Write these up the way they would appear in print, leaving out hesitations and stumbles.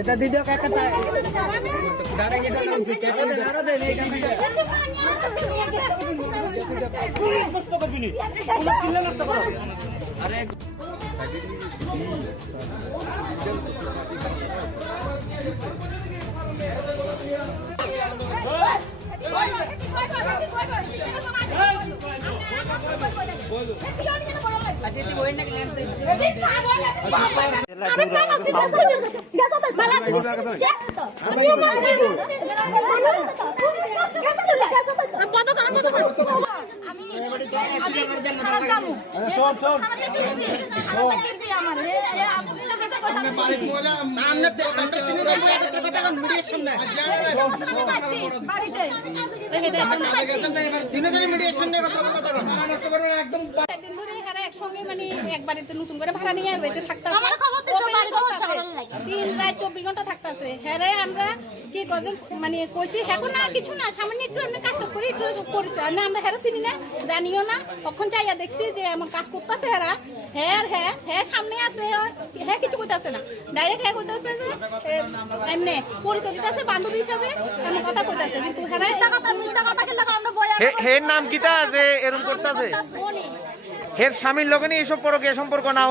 এটা দিদিও কাকা দাঁড়া গিয়ে একসঙ্গে মানে এক বাড়িতে নতুন করে ভাড়া নিয়ে থাকতে 24 ঘন্টা থাকতেছে। হ্যাঁ আমরা কি কজন মানে কইছি হ্যাঁ না কিছু না সামান্য একটু আমরা কাজ করি একটু করেছি আর না আমরা হ্যাঁ চিনি না জানিও না তখন যাইয়া দেখছি যে এমন কাজ করতেছে হ্যাঁ হ্যাঁ হ্যাঁ সামনে আছে হ্যাঁ কিছু কইতাছে না ডাইরেক্ট হ্যাঁ কইতাছে যে এমনি পরিচয় দিতেছে বান্ধবী হিসাবে এমন কথা কইতাছে কিন্তু হ্যাঁ কথা কি লাগা আমরা বয়া হের নাম কিটা যে এরকম করতেছে হের স্বামীর লগে নি এসব পরকীয়া সম্পর্ক না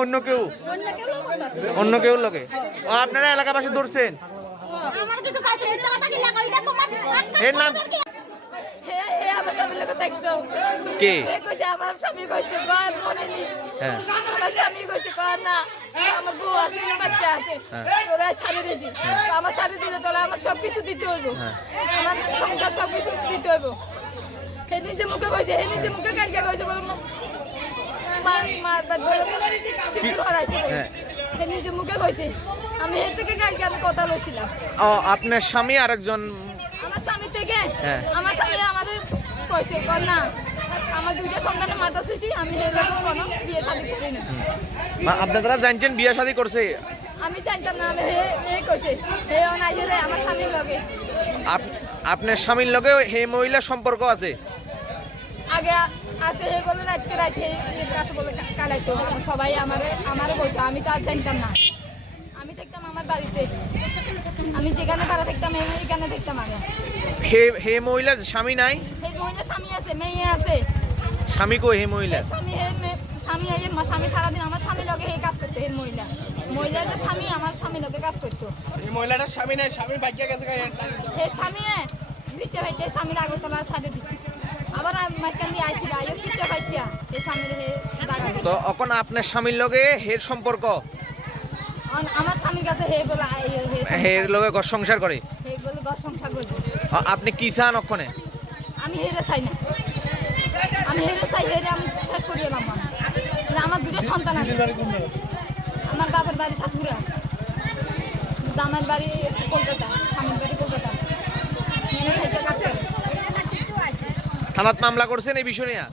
অন্য কেউ লগে আপনারা এলাকাবাসী ধরছেন আমার কিছু কাছে কথা কি লাগা এটা তোমার এর নাম আমার স্বামী লোক থাকতো কে কইছে আমার স্বামী কইছে গায় মনে নি হ্যাঁ আমার স্বামী কইছে কর না আমার বউ আছে বাচ্চা আছে তোরা ছাড়ে দিছি আমার ছাড়ে দিলে তোরা আমার সবকিছু দিতে হইব আমার সংসার সবকিছু দিতে হইব হে নিজে মুখে কইছে হে নিজে মুখে কালকে কইছে বল মা বল সিকিউর করাইছে হে নিজে মুখে কইছে আমি এর থেকে কালকে আমি কথা লইছিলাম ও আপনার স্বামী আরেকজন আমার স্বামী থেকে আমার স্বামী আমাদের কইছে কর না আমার দুইটা সন্তানের মাথা ছুঁইছি আমি এর লগে কোনো বিয়ে শাদী করি না আপনারা জানছেন বিয়ে শাদী করছে আমি জানতাম না আমি হে কইছে হে অনাইরে আমার স্বামীর লগে আপনার স্বামীর লগে হে মহিলা সম্পর্ক আছে আগে আছে হে বলে রাতে এর কাছে বলে কালাইতো সবাই আমারে বলতো আমি তো আর জানতাম না আমি দেখতাম আমার বাড়িতে আমি যেখানে ভাড়া থাকতাম এইখানে দেখতাম আগে হে মহিলা স্বামী নাই হে মহিলা স্বামী আছে মেয়ে আছে স্বামী কই হে মহিলা স্বামী সারাদিন আমার স্বামী লগে হে কাজ করতো এর মহিলাটার স্বামী আমার স্বামী লগে কাজ করতো এই মহিলাটার স্বামী নাই স্বামী বাইকে গেছে হে স্বামী বিতে ভাইতে স্বামীর আগরতলা ছাড়ে দিছি আবার মাঝখান দিয়ে আইছিল আইও বিতে ভাইতিয়া এই স্বামীর হে জায়গা তো এখন আপনার স্বামীর লগে হের সম্পর্ক আমার স্বামীর কাছে হে বলে হের লগে ঘর সংসার করে হে বলে ঘর সংসার করে আপনি কি চান ওখানে আমি হেরে চাই না আমি হেরে চাই হেরে আমি শেষ করিয়ে এলাম আমার দুটো সন্তান আছে আমার বাবার বাড়ি সাতপুরা জামার বাড়ি কলকাতা স্বামীর বাড়ি কলকাতা কাজ করে থানাত মামলা করছেন এই বিষয় নিয়ে